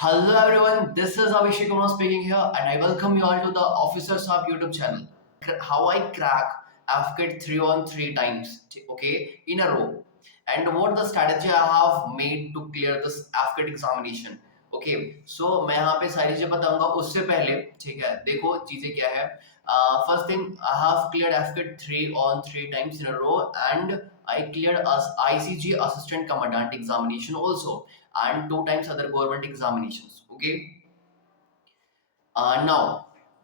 Hello everyone, this is Abhishek Kumar speaking here, and I welcome you all to the Officers Hub YouTube channel. How I crack AFCAT 3 on 3 times, okay, in a row, and what the strategy I have made to clear this AFCAT examination. Okay, so मैं यहाँ पे सारी चीजें बताऊंगा उससे पहले, ठीक है, देखो चीजें क्या है. First thing, I have cleared AFCAT 3 on 3 times in a row, and I cleared as ICG Assistant Commandant examination also, and 2 times other government examinations. Okay, now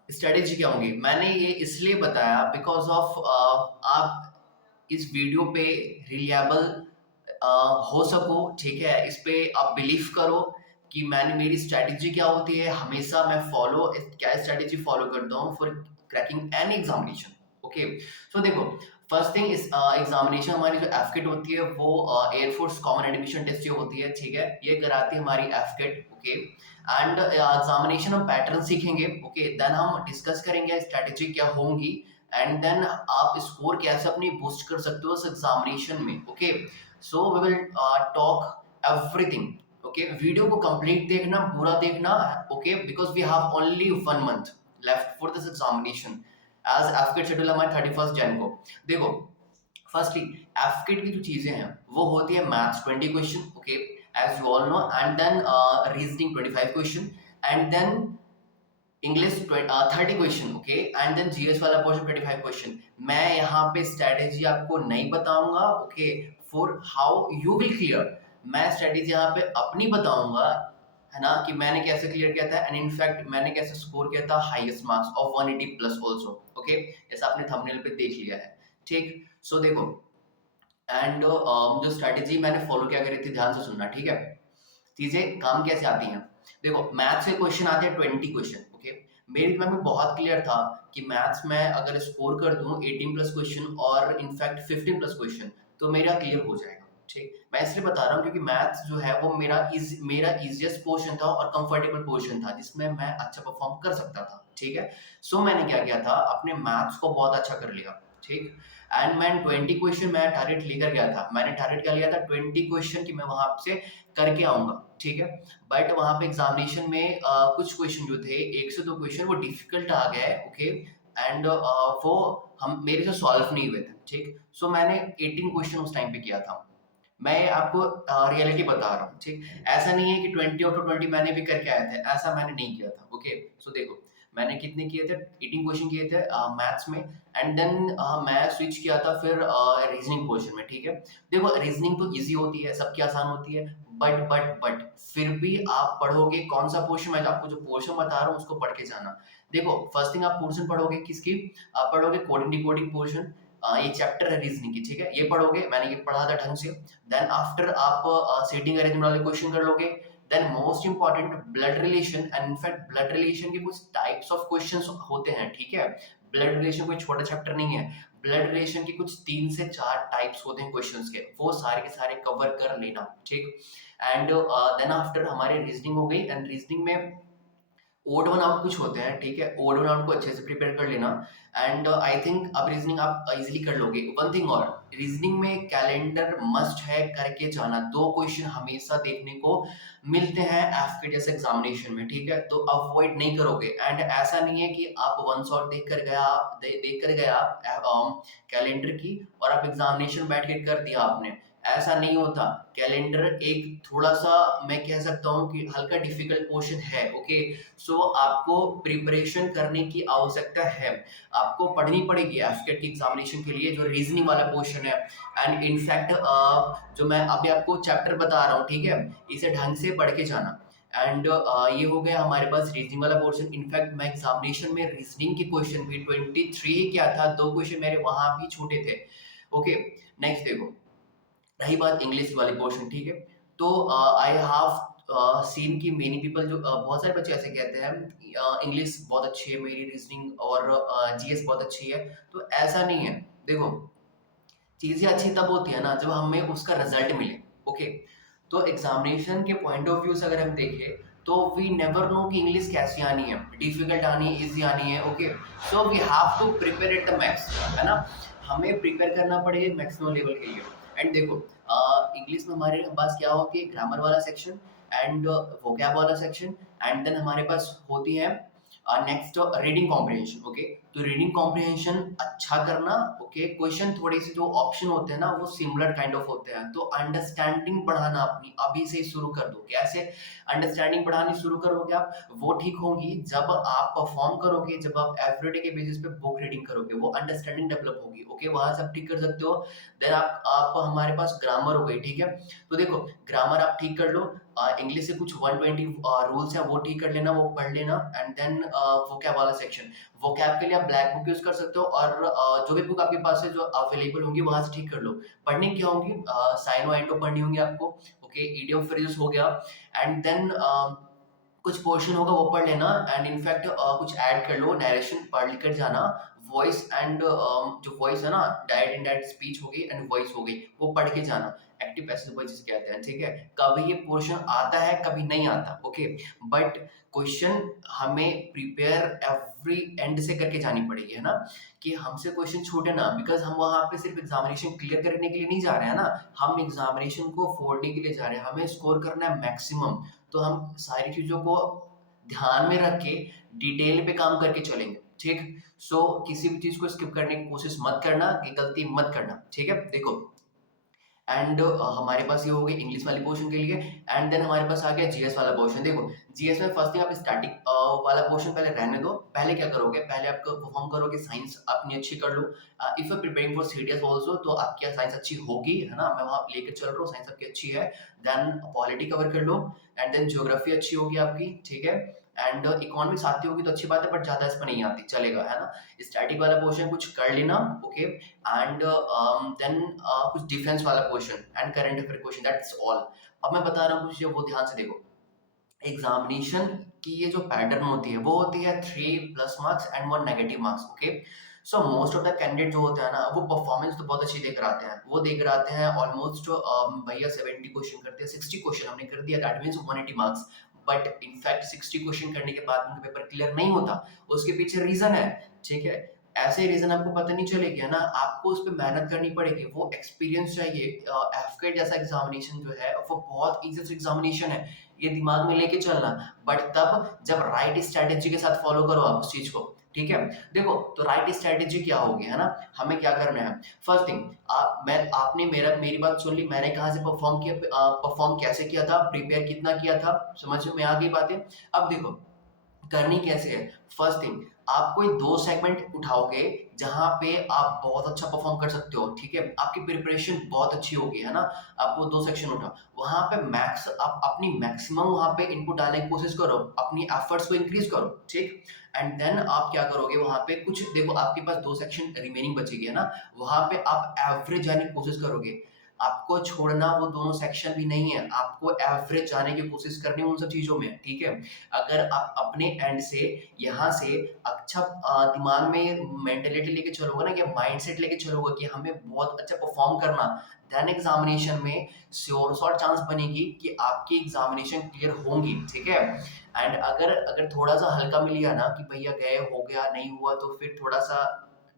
strategy क्या होंगी, मैंने ये इसलिए बताया बिकॉज ऑफ आप इस वीडियो पे reliable हो सको, ठीक है, इस पे आप बिलीव करो कि मैंने मेरी स्ट्रेटेजी क्या होती है, हमेशा मैं फॉलो क्या स्ट्रेटेजी फॉलो करता हूँ for cracking any examination. Okay, so देखो, फर्स्ट थिंग इस एग्जामिनेशन हमारी जो एफकेट होती है वो एयरफोर्स कॉमन एडमिशन टेस्ट जो होती है, ठीक है, ये कराती है हमारी एफकेट. ओके, एंड एग्जामिनेशन हम पैटर्न सीखेंगे. ओके, देन हम डिस्कस करेंगे स्ट्रेटेजी क्या होंगी, एंड देन आप स्कोर कैसे अपनी बूस्ट कर सकते हो इस एग्जामिनेशन में. Okay, so we will talk everything. Okay, video को कंप्लीट देखना, पूरा देखना. Okay, because we have only 1 month left for this examination, as AFCAT schedule हमारे 31 जन को. देखो, फर्स्टली एफकेट की जो चीजें हैं वो होती है maths 20 question, okay, as you all know, and then reasoning 25 question, and then English 30 question, okay, and then GS वाला पोर्शन 25 क्वेश्चन. मैं यहाँ पे स्ट्रेटेजी आपको नहीं बताऊंगा, okay, for how you will clear. मैं स्ट्रेटेजी यहाँ पे अपनी बताऊंगा, है ना, कि मैंने कैसे क्लियर किया था, एंड इनफैक्ट मैंने कैसे स्कोर किया था highest marks of 180 plus also. Okay, ऐसा आपने थंबनेल पे देख लिया है, ठीक. सो देखो, एंड जो स्ट्रेटेजी मैंने फॉलो क्या करी थी, ध्यान से सुनना, ठीक है. चीजें काम कैसे आती हैं, देखो, मैथ्स से क्वेश्चन आते हैं 20 क्वेश्चन. ओके, मेरे दिमाग में बहुत क्लियर था कि मैथ्स में अगर स्कोर कर दूं 18 प्लस क्वेश्चन और इनफैक्ट 15 प्लस क्वेश्चन तो मेरा क्लियर हो जाएगा. ठीक, मैं इसलिए बता रहा हूँ क्योंकि मैथ्स जो है वो मेरा इजिएस्ट पोर्शन था और कंफर्टेबल पोर्शन था जिसमें मैं अच्छा परफॉर्म कर सकता था. ठीक है, सो मैंने क्या किया था, अपने मैथ्स को बहुत अच्छा कर लिया. ठीक, एंड मैं 20 क्वेश्चन मैं टारगेट लेकर गया था. मैंने टारगेट क्या लिया था, 20 क्वेश्चन की मैं वहां से करके आऊंगा. ठीक है, बट वहां पे एग्जामिनेशन में कुछ क्वेश्चन जो थे, 1 से 2 क्वेश्चन वो डिफिकल्ट आ गए. ओके, एंड वो हम मेरे से सॉल्व नहीं हुए थे. ठीक, सो मैंने 18 क्वेश्चन उस टाइम पे किया था. मैं आपको रियलिटी बता रहा हूँ. ठीक, ऐसा नहीं है कि 20 आउट ऑफ 20 मैंने भी करके आए थे, ऐसा मैंने नहीं किया था. ओके, सो देखो, मैंने कितने किए थे, 18 क्वेश्चन किए थे मैथ्स में, एंड देन मैं स्विच किया था फिर रीजनिंग पोर्शन में. ठीक है, देखो, रीजनिंग तो इजी होती है, सबकी आसान होती है, बट फिर भी आप पढ़ोगे कौन सा पोर्शन, मैं आपको जो पोर्शन बता रहा हूँ उसको पढ़ के जाना. देखो, फर्स्ट थिंग आप पोर्शन पढ़ोगे किसकी, आप पढ़ोगे कोडिंग डिकोडिंग पोर्शन. ये चैप्टर है रीजनिंग की, ठीक है, ये पढ़ोगे, मैंने ये पढ़ा था ढंग से. देन आफ्टर आप सीटिंग अरेंजमेंट वाले क्वेश्चन कर लोगे. Then most important blood relation, and in fact blood relation के कुछ टाइप्स ऑफ क्वेश्चंस होते हैं. ठीक है, ब्लड रिलेशन कोई छोटा चैप्टर नहीं है. ब्लड रिलेशन के कुछ 3 से 4 टाइप्स होते हैं क्वेश्चंस के, वो सारे के सारे कवर कर लेना. ठीक, एंड देन आफ्टर हमारी रीजनिंग हो गई, एंड रीजनिंग में ओड वन आउट कुछ होते हैं. ठीक है, ओड वन आउट को अच्छे से प्रिपेयर कर लेना, एंड आई थिंक अब रीजनिंग आप इजीली कर लोगे. वन थिंग और, रीजनिंग में कैलेंडर मस्ट है करके जाना. 2 क्वेश्चन हमेशा देखने को मिलते हैं एफ के जैसे एग्जामिनेशन में. ठीक है, तो अवॉइड नहीं करोगे, एंड ऐसा नहीं है कि आप वन शॉट देख कर गया कैलेंडर की और आप एग्जामिनेशन बैठ के कर दिया आपने, ऐसा नहीं होता. कैलेंडर एक थोड़ा सा, मैं कह सकता हूँ कि हल्का डिफिकल्ट पोर्शन है. ओके, सो आपको प्रिपरेशन करने की आवश्यकता है, आपको पढ़नी पड़ेगी एफकेट की एग्जामिनेशन के लिए जो रीजनिंग वाला पोर्शन है. एंड इनफैक्ट जो मैं अभी आपको चैप्टर बता रहा हूँ, ठीक है, इसे ढंग से पढ़ के जाना. एंड ये हो गया हमारे पास रीजनिंग वाला पोर्शन. इनफैक्ट मैं एग्जामिनेशन में रीजनिंग के क्वेश्चन भी 23 ही किया था, 2 क्वेश्चन मेरे वहां भी छूटे थे. ओके, नेक्स्ट देखो, रही बात इंग्लिश वाली पोर्शन. ठीक है, तो आई हैव सीन की मेनी पीपल, जो बहुत सारे बच्चे ऐसे कहते हैं इंग्लिश बहुत अच्छी है मेरी, रीजनिंग और जीएस बहुत अच्छी है. तो ऐसा नहीं है. देखो, चीजें अच्छी तब होती है ना जब हमें उसका रिजल्ट मिले. ओके, तो एग्जामिनेशन के पॉइंट ऑफ व्यू से अगर हम देखें तो वी नेवर नो कि इंग्लिश कैसी आनी है, डिफिकल्ट आनी है, इजी आनी है. Okay, so we have to prepare at the max, है ना, हमें प्रिपेयर करना पड़ेगा मैक्सिमम लेवल के लिए. एंड देखो, इंग्लिश में हमारे पास क्या होती है, ग्रामर वाला सेक्शन, एंड वोकैब वाला सेक्शन, एंड देन हमारे पास होती है नेक्स्ट रीडिंग कॉम्प्रिहेंशन। ओके, तो रीडिंग कॉम्प्रिहेंशन अच्छा करना। ओके, क्वेश्चन थोड़े से जो ऑप्शन होते हैं ना वो सिमिलर काइंड ऑफ होते हैं, तो अंडरस्टैंडिंग बढ़ाना अपनी अभी से ही शुरू कर दो। कैसे अंडरस्टैंडिंग बढ़ानी शुरू करोगे आप? वो ठीक होगी जब आप परफॉर्म करोगे, जब आप एवरीडे के बेसिस पे बुक रीडिंग करोगे, वो अंडरस्टैंडिंग डेवलप होगी। ओके, वहां से आप ठीक कर सकते हो। देन आप हमारे पास ग्रामर हो गई, ठीक है। तो देखो, ग्रामर आप ठीक कर लो, इंग्लिश से कुछ 120 रूल्स है वो ठीक कर लेना, वो पढ़ लेना, एंड देन वोकैब वाला सेक्शन। वोकैब के लिए आप ब्लैक बुक यूज कर सकते हो, और जो भी बुक आपके पास है जो अवेलेबल होंगी वहां से ठीक कर लो। पढ़नी क्या होंगी? साइनो एंडो पढ़नी होंगी आपको। ओके, इडियम फ्रेजेस हो गया, एंड देन कुछ पोर्शन होगा वो पढ़ लेना, एंड इनफैक्ट कुछ ऐड कर लो, नरेशन पढ़ लिख कर जाना। वॉइस एंड जो वॉइस है ना, डायरेक्ट इनडायरेक्ट स्पीच हो गई एंड वॉइस हो गई, वो पढ़ के जाना। एक्टिव पैसिव वॉइस कहते हैं, ठीक है। कभी ये पोर्शन आता है, कभी नहीं आता। ओके, बट क्वेश्चन हमें प्रिपेयर एवरी एंड से करके जानी पड़ेगी, है ना, कि हमसे क्वेश्चन छूटे ना, बिकॉज हम वहां पे सिर्फ एग्जामिनेशन क्लियर करने के लिए नहीं जा रहे हैं ना, हम एग्जामिनेशन को फोड़ने के लिए जा रहे हैं, हमें स्कोर करना है मैक्सिमम। तो हम सारी चीजों को ध्यान में रख के डिटेल पे काम करके चलेंगे, ठीक। सो किसी भी चीज को स्किप करने की कोशिश मत करना, कि गलती मत करना, ठीक है। देखो, एंड हमारे पास ये हो गई इंग्लिश वाली पोर्शन के लिए, एंड देन हमारे पास आ गया जीएस वाला पोर्शन। देखो, जीएस में फर्स्ट थिंग आप स्टैटिक वाला पोर्शन पहले रहने दो। पहले क्या करोगे? पहले आप परफॉर्म करोगे साइंस अपनी अच्छी कर लो। If you preparing for CDS also, तो आपकी साइंस अच्छी होगी, है ना, मैं वहां लेकर चल रहा हूँ, साइंस आपकी अच्छी है। देन पॉलिटी कवर कर लो, एंड देन ज्योग्राफी अच्छी होगी आपकी, ठीक है। एंड इकोनॉमिक्स आती होगी तो अच्छी बात है, बट ज्यादा इस पर नहीं आती, चलेगा, है ना। स्टैटिक वाला पोर्शन कुछ कर लेना, ओके, एंड देन कुछ डिफेंस वाला question and current affair question, that's all. अब मैं बता रहा हूँ कुछ, ये वो ध्यान से देखो। एग्जामिनेशन की ये जो पैटर्न होती है वो होती है 3 plus marks and 1 negative marks. Okay, so most of the candidate जो होते हैं ना, वो परफॉर्मेंस तो बहुत अच्छी देकर आते हैं, वो देकर आते हैं ऑलमोस्ट भैया 70 क्वेश्चन करते हैं, 60 क्वेश्चन हमने कर दिया, that means 180 marks. But in fact 60 question करने के बाद उनका पेपर क्लियर नहीं होता, उसके पीछे रीजन है, ठीक है। ऐसे रीजन आपको पता नहीं चलेगा ना, आपको उस पर मेहनत करनी पड़ेगी, वो एक्सपीरियंस चाहिए। एफकेट जैसा एग्जामिनेशन जो है वो बहुत इजी एग्जामिनेशन है, ये दिमाग में लेके चलना। बट तब जब राइट स्ट्रेटेजी के साथ फॉलो करो आप उस चीज को, ठीक है। देखो, तो राइट स्ट्रेटेजी क्या होगी, है ना, हमें क्या करना है? फर्स्ट थिंग, आपने मेरी बात सुन ली, मैंने कहाँ से परफॉर्म किया, परफॉर्म कैसे किया था, प्रिपेयर कितना किया था, समझ में आ गई बातें। अब देखो, करनी कैसे है? फर्स्ट थिंग, आप कोई 2 सेगमेंट उठाओगे जहां पे आप बहुत अच्छा परफॉर्म कर सकते हो, ठीक है, आपकी प्रिपरेशन बहुत अच्छी होगी, है ना। आप वो 2 सेक्शन उठाओ, वहां पे मैक्स आप अपनी मैक्सिमम वहां पे इनपुट डालने की कोशिश करो, अपनी एफर्ट्स को इंक्रीज करो, ठीक। एंड देन आप क्या करोगे? वहां पे कुछ देखो, आपके पास 2 सेक्शन रिमेनिंग बचेगी, है ना, वहां पे आप एवरेज जाने की कोशिश करोगे। आपको छोड़ना वो दोनों सेक्शन भी नहीं है, आपको एवरेज जाने की कोशिश करनी है उन सब चीजों में, ठीक है। अगर आप अपने एंड से यहाँ से अच्छा दिमाग में मेंटेलिटी लेके चलोगे ना, या माइंडसेट लेके चलोगे कि हमें बहुत अच्छा परफॉर्म करना, देन एग्जामिनेशन में श्योर शॉर्ट चांस बनेगी कि आपकी एग्जामिनेशन क्लियर होंगी, ठीक है। एंड अगर अगर थोड़ा सा हल्का मिल गया ना, कि भैया गए हो गया नहीं हुआ, तो फिर थोड़ा सा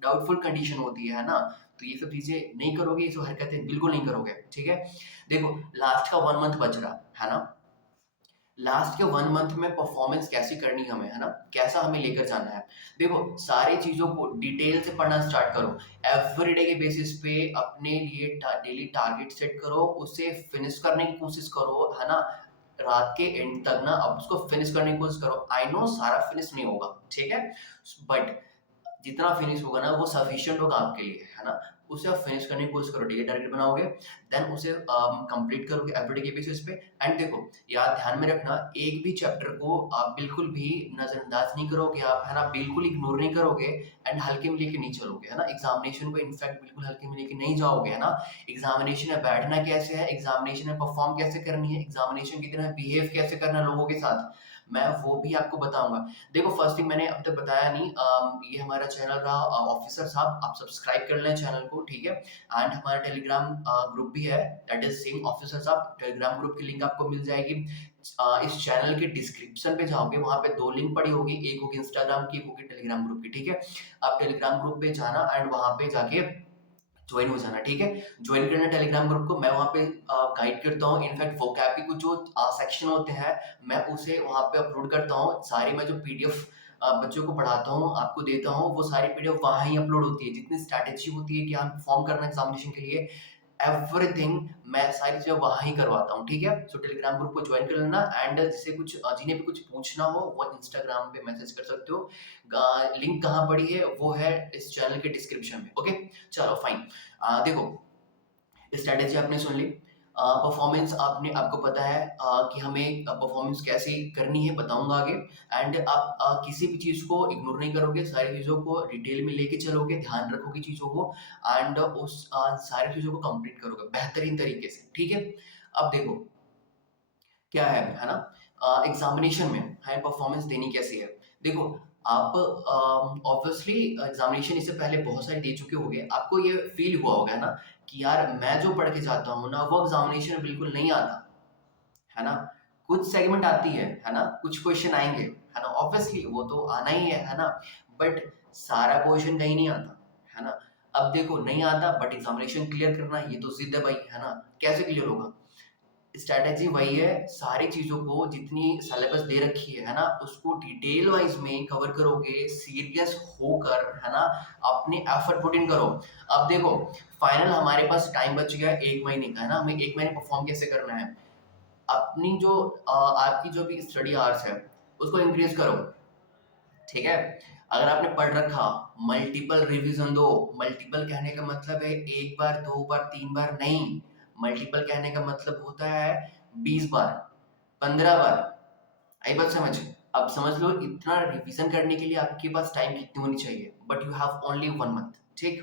डाउटफुल कंडीशन होती है ना। तो ये सब चीजें नहीं करोगे, ये सब हरकतें बिल्कुल नहीं करोगे, ठीक है। देखो, लास्ट का 1 मंथ बच रहा है ना, लास्ट के 1 मंथ में परफॉर्मेंस कैसी करनी हमें, है ना, कैसा हमें लेकर जाना है। देखो, सारी चीजों को डिटेल से पढ़ना स्टार्ट करो, एवरीडे के बेसिस पे अपने लिए डेली टारगेट सेट करो, उसे फिनिश करने की कोशिश करो, है ना। रात के एंड तक ना अब उसको फिनिश करने की कोशिश करो। आई नो सारा फिनिश नहीं होगा, ठीक है, बट जितना फिनिश होगा ना वो सफिशिएंट होगा आपके लिए, है ना। उसे आप फिनिश करने की कोशिश करो, डेली टारगेट बनाओगे, देन उसे कंप्लीट करोगे एवरीडे के बेसिस पे। एंड देखो, यार ध्यान में रखना, एक भी चैप्टर को आप बिल्कुल भी नजरअंदाज नहीं करोगे आप, है ना, बिल्कुल इग्नोर नहीं करोगे, एंड हल्के में लेके नहीं चलोगे, है ना। एग्जामिनेशन को इनफैक्ट बिल्कुल हल्के में लेके नहीं जाओगे, है ना। एग्जामिनेशन में बैठना कैसे है, एग्जामिनेशन में परफॉर्म कैसे करनी है, एग्जामिनेशन की तरह बिहेव कैसे करना है लोगों के साथ, मैं वो भी आपको बताऊंगा। देखो, फर्स्ट थिंग मैंने अब तक बताया नहीं, ये हमारा चैनल रहा ऑफिसर साहब, आप सब्सक्राइब कर लें चैनल को, ठीक है। एंड हमारा टेलीग्राम ग्रुप भी है, दैट इज सेम ऑफिसर साहब, टेलीग्राम ग्रुप की लिंक आपको मिल जाएगी। इस चैनल के डिस्क्रिप्शन पे जाओगे, वहां पे 2 लिंक पड़ी होगी, एक होगी इंस्टाग्राम की, एक होगी टेलीग्राम ग्रुप की, ठीक है। आप टेलीग्राम ग्रुप पे जाना एंड वहां पे जाके ज्वाइन हो जाना, ठीक है? ज्वाइन करना टेलीग्राम ग्रुप को, मैं वहाँ पे गाइड करता हूँ। इनफैक्ट वोकैब के कुछ जो सेक्शन होते हैं, मैं उसे वहाँ पे अपलोड करता हूँ। सारी मैं जो पीडीएफ बच्चों को पढ़ाता हूँ, आपको देता हूँ, वो सारी पीडीएफ वहाँ ही अपलोड होती है। जितनी स्ट्रैटेजी होती है कि हम परफॉर्म करना है एग्जामिनेशन के लिए, एवरीथिंग मैं सारी चीज़ें वहाँ ही करवाता हूँ, ठीक है? सो टेलीग्राम ग्रुप को ज्वाइन कर लेना। एंड जिसे कुछ जिन्हें भी कुछ पूछना हो, वो इंस्टाग्राम पे मैसेज कर सकते हो। लिंक कहाँ पड़ी है, वो है इस चैनल के डिस्क्रिप्शन में, ओके? चलो फाइन। देखो, स्ट्रैटेजी आपने सुन ली, परफॉर्मेंस आपने आपको पता है कि हमें परफॉर्मेंस कैसे करनी है, बताऊंगा आगे। एंड आप किसी भी चीज़ को इग्नोर नहीं करोगे, सारी चीज़ों को डिटेल में लेके चलोगे, ध्यान रखोगे चीज़ों को, एंड उस सारी चीज़ों को कंप्लीट करोगे बेहतरीन तरीके से, ठीक है? अब देखो क्या है ना? एग्जामिनेशन में हाई परफॉर्मेंस देनी कैसी है? देखो, आप ऑब्वियसली एग्जामिनेशन इससे पहले बहुत सारे दे चुके होंगे, आपको ये फील हुआ होगा ना कि यार मैं जो पढ़ के जाता हूँ ना, वो एग्जामिनेशन बिल्कुल नहीं आता, है ना? कुछ सेगमेंट आती है ना? कुछ क्वेश्चन आएंगे, है ना? ऑब्वियसली वो तो आना ही है ना? बट सारा क्वेश्चन कहीं नहीं आता, है ना? अब देखो, नहीं आता बट एग्जामिनेशन क्लियर करना, ये तो जिद है भाई, है ना? कैसे क्लियर होगा? स्ट्रैटेजी वही है, सारी चीज़ों को जितनी सिलेबस दे रखी है ना, उसको डिटेल वाइज़ में कवर करोगे, सीरियस होकर, है ना? अपने एफर्ट पुट इन करो। अब देखो, फाइनल हमारे पास टाइम बच गया 1 महीने का, है ना? हमें 1 महीने परफॉर्म कैसे करना है? अपनी जो आपकी जो भी स्टडी आवर्स है, उसको इंक्रीज़ करो, ठीक है? अगर आपने पढ़ रखा, मल्टीपल रिवीजन दो। मल्टीपल कहने का मतलब है 1 बार, 2 बार, 3 बार नहीं। मल्टीपल कहने का मतलब होता है 20 बार, 15 बार। आई बात समझ? अब समझ लो, इतना रिवीजन करने के लिए आपके पास टाइम कितनी होनी चाहिए, but you have only 1 month, ठीक?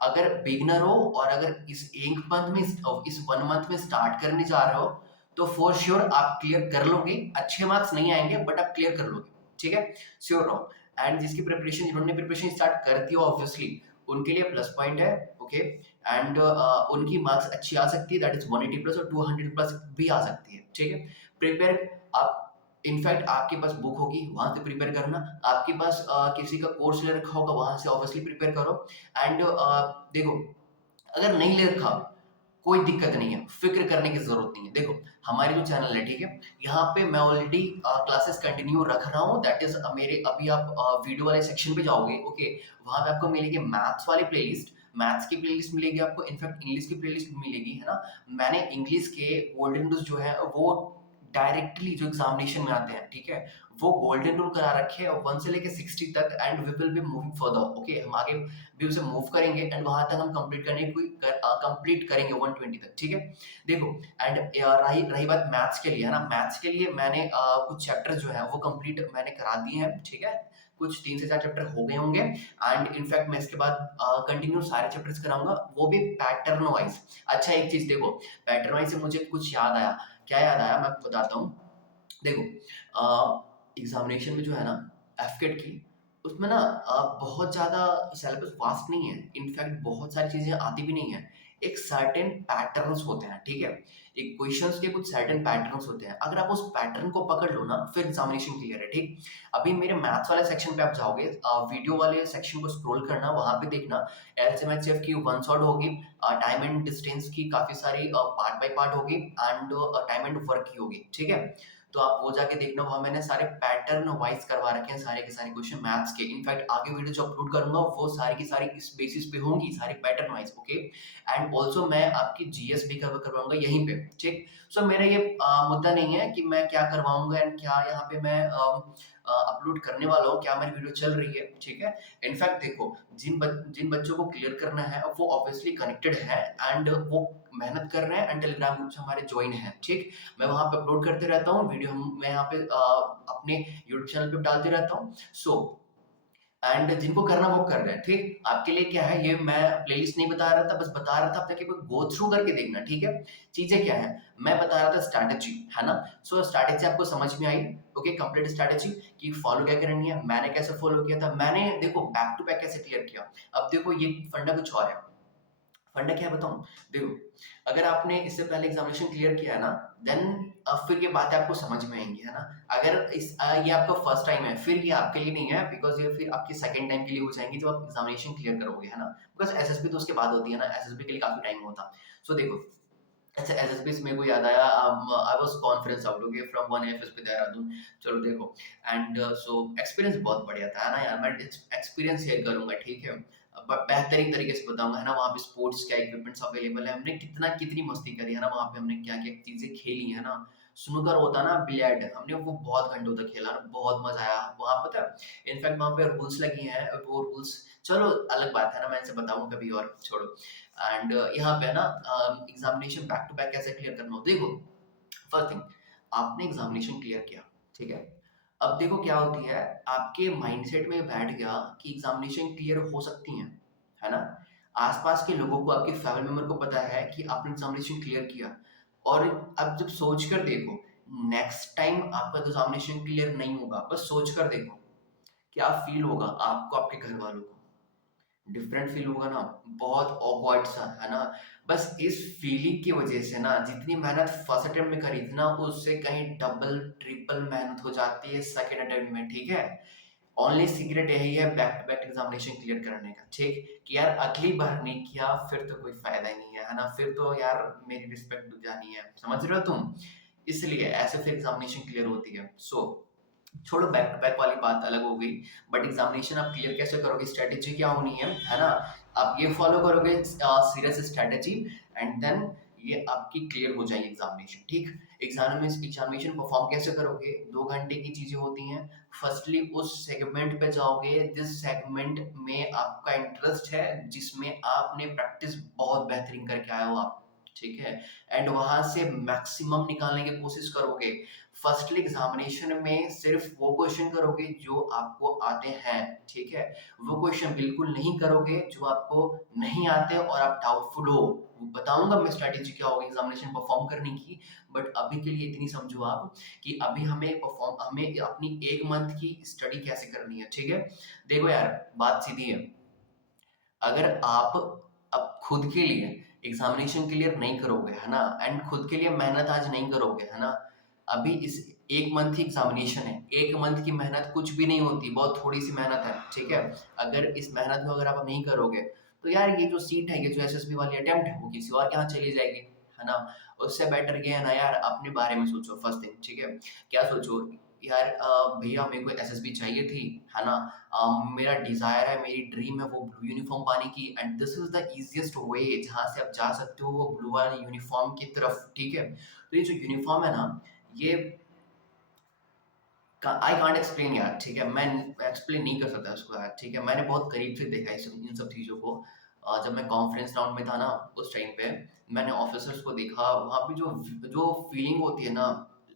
अगर बिगिनर हो और अगर इस 1 मंथ में, इस 1 मंथ में स्टार्ट करने जा रहे हो, तो फॉर श्योर आप क्लियर कर लोगे। अच्छे मार्क्स नहीं आएंगे बट आप क्लियर कर लोगे, ठीक है? श्योर रहो। एंड जिसकी प्रिपरेशन, जिन्होंने प्रिपरेशन स्टार्ट कर दी हो ऑब्वियसली, उनके लिए प्लस पॉइंट है, ओके? एंड उनकी मार्क्स अच्छी आ सकती है, दैट इज 180 प्लस और 200 प्लस भी आ सकती है, ठीक है? प्रिपेयर आप, इनफैक्ट आपके पास बुक होगी, वहां से प्रिपेयर करना। आपके पास किसी का कोर्स ले रखा होगा, वहां से ऑब्वियसली प्रिपेयर करो। एंड देखो, अगर नहीं ले रखा, कोई दिक्कत नहीं है, फिक्र करने की जरूरत नहीं है। देखो, हमारी जो चैनल है, ठीक है, यहाँ पे मैं ऑलरेडी क्लासेस कंटिन्यू रख रहा हूँ, दैट इज मेरे, अभी आप वीडियो वाले सेक्शन पे जाओगे, ओके? वहां पे आपको मिलेगी मैथ्स वाली प्लेलिस्ट, मैथ्स की प्लेलिस्ट मिलेगी आपको, इनफैक्ट इंग्लिश की प्लेलिस्ट मिलेगी, है ना? मैंने इंग्लिश के गोल्डन रूल्स जो है वो डायरेक्टली जो एग्जामिनेशन में आते हैं, ठीक है, वो गोल्डन रूल करा रखे हैं 1 से लेके 60 तक। And we will be moving further, okay? हम आगे भी उसे मूव करेंगे एंड वहां तक हम कंप्लीट करने की कंप्लीट करेंगे 120 तक, ठीक है? देखो, एंड रही रही बात मैथ्स के लिए, है ना? मैथ्स के लिए मैंने कुछ चैप्टर जो है वो कंप्लीट मैंने करा दिए हैं, ठीक है? कुछ 3 से 4 चैप्टर हो गए होंगे। एंड इनफैक्ट मैं इसके बाद कंटिन्यू सारे चैप्टर्स कराऊंगा, वो भी पैटर्न वाइज। अच्छा, एक चीज देखो, पैटर्न वाइज से मुझे कुछ याद आया। क्या याद आया, मैं आपको बताता हूँ। देखो, एग्जामिनेशन में जो है ना, एफकेट की, उसमें ना बहुत ज़्यादा सिलेबस वास्ट नहीं है, इनफैक्ट बहुत सारी चीज़ें आती भी नहीं है। एक सर्टेन पैटर्न्स होते हैं, ठीक है? एक क्वेश्चंस के कुछ सर्टेन पैटर्न्स होते हैं, अगर आप उस पैटर्न को पकड़ लो ना, फिर एग्जामिनेशन क्लियर है, ठीक? अभी मेरे मैथ्स वाले सेक्शन पे आप जाओगे, वीडियो वाले सेक्शन को स्क्रॉल करना, वहां पे देखना, एलसीएमएचएफ की वन शॉट होगी, टाइम एंड डिस्टेंस की काफी सारी पार्ट बाय पार्ट होगी, एंड टाइम एंड वर्क की होगी, ठीक है? तो आप वो जाके देखना, वहाँ मैंने सारे पैटर्न वाइज करवा रखे हैं, सारे के सारे क्वेश्चन मैथ्स के। इनफैक्ट आगे वीडियो जो अपलोड करूंगा, वो सारी की सारी इस बेसिस पे होंगी, सारे pattern wise, okay? And also मैं आपकी जीएस भी कवर करवाऊंगा यहीं पे, ठीक? सो मेरा ये मुद्दा नहीं है कि मैं क्या करवाऊंगा एंड क्या यहाँ पे मैं अपलोड करने वाला हूँ, क्या मेरी वीडियो चल रही है, ठीक है? इनफैक्ट देखो, जिन बच्चों को क्लियर करना है, वो ऑब्वियसली कनेक्टेड है एंड वो मेहनत कर रहे हैं एंड टेलीग्राम ग्रुप से हमारे ज्वाइन है, ठीक? मैं वहाँ पे अपलोड करते रहता हूँ वीडियो, मैं यहाँ पे अपने यूट्यूब चैनल पे डालते रहता हूँ। सो एंड जिनको करना वो कर रहे हैं, ठीक? आपके लिए क्या है, ये मैं प्लेलिस्ट नहीं बता रहा था, बस बता रहा था आप जाके गो थ्रू करके देखना, ठीक है? चीजें क्या है, मैं बता रहा था स्ट्रैटेजी, है ना? सो स्ट्रैटेजी आपको समझ में आई, ओके? कंप्लीट स्ट्रैटेजी कि फॉलो क्या करनी है, मैंने कैसे फॉलो किया था, मैंने देखो बैक टू बैक कैसे क्लियर किया। अब देखो, ये फंडा कुछ और है। फंडा क्या है बताऊँ? देखो, अगर आपने इससे पहले एग्ज़ामिनेशन क्लियर किया है ना, देन फिर ये बातें आपको समझ में आएँगी, है ना? अगर ये आपका फर्स्ट टाइम है, फिर ये आपके लिए नहीं है, बिकॉज़ ये फिर आपकी सेकंड टाइम के लिए हो जाएँगी जब आप एग्ज़ामिनेशन क्लियर करोगे, है ना? बिकॉज़ एसएसबी तो उसके बाद होती है ना, एसएसबी के लिए काफ़ी टाइम होता। सो देखो, अच्छा एसएसबी से मेरे को याद आया, I was conference out okay from one FSP Dehradun. चलो देखो, एंड सो एक्सपीरियंस बहुत बढ़िया था, है ना यार? मैं एक्सपीरियंस शेयर करूँगा, ठीक है? बेहतरीन तरीके से बताऊँगा, है ना? वहाँ पे स्पोर्ट्स क्या इक्विपमेंट्स अवेलेबल है, हमने कितनी मस्ती करी है ना वहाँ पे, हमने क्या-क्या चीज़ें खेली है ना? स्नूकर होता है ना, बिलियर्ड, हमने वो बहुत घंटों तक खेला ना, बहुत मज़ा आया। वहाँ पता है इनफैक्ट वहाँ पे रूल्स लगी हैं, वो रूल्स चलो अलग बात है ना, मैं इसे बताऊँ कभी और, छोड़ो। एंड यहाँ पे ना एग्जामिनेशन बैक टू बैक कैसे क्लियर करना हो, देखो फर्स्ट थिंग, आपने एग्जामिनेशन क्लियर किया, ठीक है? अब देखो क्या होती है, आपके माइंडसेट में बैठ गया कि एग्जामिनेशन क्लियर हो सकती हैं, है ना? आसपास के लोगों को, आपके फैमिली मेंबर को पता है कि आपने एग्जामिनेशन क्लियर किया, और अब जब सोच कर देखो, नेक्स्ट टाइम आपका एग्जामिनेशन क्लियर नहीं होगा, बस सोच कर देखो क्या फील होगा आपको, आपके घर वालों को। डिफरेंट फील होगा ना, बहुत ऑकवर्ड सा, है ना? बस इस फीलिंग की वजह से ना, जितनी मेहनत फर्स्ट अटेम्प्ट में करी थी ना, उससे कहीं डबल ट्रिपल मेहनत हो जाती है सेकंड अटेम्प्ट में, ठीक है? ओनली सीक्रेट यही है back to back examination clear करने का, ठीक? कि यार अगली बार नहीं किया फिर तो कोई फायदा ही नहीं है ना? फिर तो यार मेरी रिस्पेक्ट जानी है, समझ रहे हो तुम? इसलिए ऐसे फिर एग्जामिनेशन क्लियर होती है। सो छोड़ो, बैक टू बैक वाली बात अलग हो गई, बट एग्जामिनेशन आप क्लियर कैसे करोगे, स्ट्रेटेजी क्या होनी है ना? आप ये फॉलो करोगे सीरियस स्ट्रेटेजी, एंड देन ये आपकी क्लियर हो जाएगी एग्जामिनेशन, ठीक? एग्जामिनेशन परफॉर्म कैसे करोगे, 2 घंटे की चीजें होती हैं। फर्स्टली उस सेगमेंट पे जाओगे जिस सेगमेंट में आपका इंटरेस्ट है, जिसमें आपने प्रैक्टिस बहुत बेहतरीन करके आए हो आप, ठीक है? एंड वहां से मैक्सिमम निकालने की कोशिश करोगे। फर्स्टली एग्जामिनेशन में सिर्फ वो क्वेश्चन करोगे जो आपको आते हैं, ठीक है? वो क्वेश्चन बिल्कुल नहीं करोगे जो आपको नहीं आते और आप डाउटफुल हो। बताऊंगा मैं स्ट्रेटेजी क्या होगी एग्जामिनेशन परफॉर्म करने की, बट अभी के लिए इतनी समझो आप कि अभी हमें अपनी 1 मंथ की स्टडी कैसे करनी है, ठीक है? देखो यार, बात सीधी है, अगर आप अब खुद के लिए एग्जामिनेशन क्लियर नहीं करोगे, है ना? एंड खुद के लिए मेहनत आज नहीं करोगे, है ना? अभी इस 1 मंथ की एग्जामिनेशन है, 1 मंथ की मेहनत कुछ भी नहीं होती, बहुत थोड़ी सी मेहनत है, ठीक है? अगर इस मेहनत को अगर आप नहीं करोगे, तो यार ये जो सीट है, ये जो एसएसबी वाली अटेम्प्ट है, वो किसी और के यहाँ चली जाएगी, है ना? उससे बेटर ये है ना यार, अपने बारे में सोचो फर्स्ट थिंग, ठीक है? क्या सोचो यार, भैया मेरे को एसएसबी चाहिए थी, है ना? मेरा डिज़ायर है, मेरी ड्रीम है वो ब्लू यूनिफ़ॉर्म पाने की, and this is the easiest way जहाँ से आप जा सकते हो वो ब्लू वाली यूनिफ़ॉर्म की तरफ, ठीक है? तो ये जो यूनिफ़ॉर्म है ना, ये आई कांट एक्सप्लेन यार, ठीक है? मैं एक्सप्लेन नहीं कर सकता इसको यार, ठीक है? मैंने बहुत करीब से देखा है इन सब चीज़ों को। जब मैं कॉन्फ्रेंस राउंड में था ना, उस टाइम पे मैंने ऑफिसर्स को देखा, वहाँ पे जो जो फीलिंग होती है ना,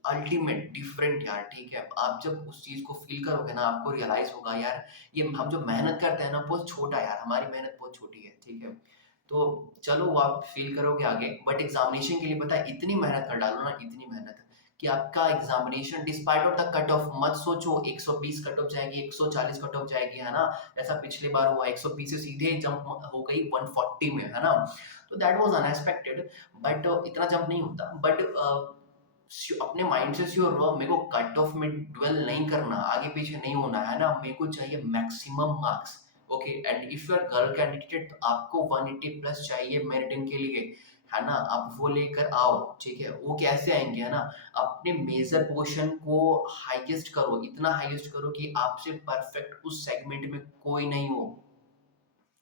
अल्टीमेट डिफरेंट यार, ठीक है? आप जब उस चीज़ को फील करोगे ना, आपको रियलाइज़ होगा यार, ये हम जो मेहनत करते हैं ना, बहुत छोटा है यार, हमारी मेहनत बहुत छोटी है, ठीक है? तो चलो वो आप फील करोगे आगे, बट एग्ज़ामिनेशन के लिए पता है इतनी मेहनत कर डालो ना, इतनी मेहनत कि आपका examination despite of the cut off, मत सोचो 120 कट ऑफ जाएगी, 140 कट ऑफ जाएगी, है ना? ऐसा पिछले बार हुआ, 120 से सीधे जंप हो गई 140 में, है ना? तो दैट वाज अनएक्सपेक्टेड, बट इतना जंप नहीं होता, बट अपने माइंड से श्योर रहो, मेरे को कट ऑफ में ड्वेल नहीं करना, आगे पीछे नहीं होना, है ना? मेरे को चाहिए maximum marks, okay? And if you are girl candidate तो आपको 180 प्लस चाहिए मेरिटिंग के लिए, है ना? आप वो लेकर आओ, ठीक है? वो कैसे आएंगे, है ना? अपने मेजर पोर्शन को हाईएस्ट करो, इतना हाईएस्ट करो कि आपसे परफेक्ट उस सेगमेंट में कोई नहीं हो।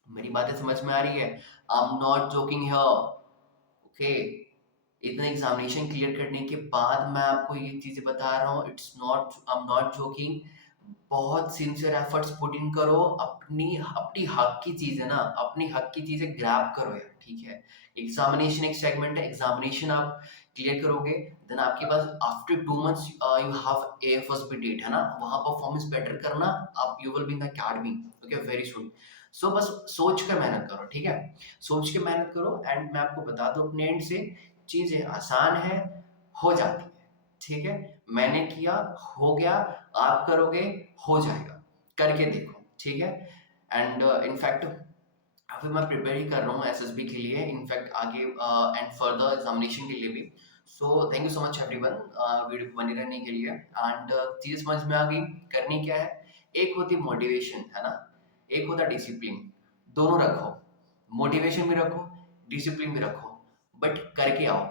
मेरी बातें समझ में आ रही है? I am not joking here, okay? इतने एग्जामिनेशन क्लियर करने के बाद मैं आपको ये चीजें बता रहा हूँ, it's not, I am not joking. बहुत सिंसियर एफर्ट्स पुट इन करो, अपनी अपनी हक की चीज है ना, अपनी हक की चीजें ग्रैब करो यार, ठीक है? एग्जामिनेशन एक सेगमेंट है, एग्जामिनेशन आप क्लियर करोगे, देन आपके पास after 2 months you have a first B date, है ना? वहां परफॉर्मेंस बेटर करना, आप you will be in the academy, okay? Very soon. So बस सोच कर मेहनत करो, ठीक है? सोच के मेहनत करो, एंड मैं आपको बता दूं अपने एंड से, चीजें आसान है, हो जाती है, ठीक है? मैंने किया, हो गया, आप करोगे, हो जाएगा, करके देखो, ठीक है? एंड इनफैक्ट अभी मैं प्रिपेयर ही कर रहा हूँ एसएसबी के लिए, इनफैक्ट आगे एंड फर्दर एग्जामिनेशन के लिए भी। So thank you so much everyone video पे बने रहने के लिए। एंड चीज़ समझ में आ गई, करनी क्या है। एक होती मोटिवेशन, है ना, एक होता डिसिप्लिन। दोनों रखो, मोटिवेशन भी रखो, डिसिप्लिन भी रखो, बट करके आओ।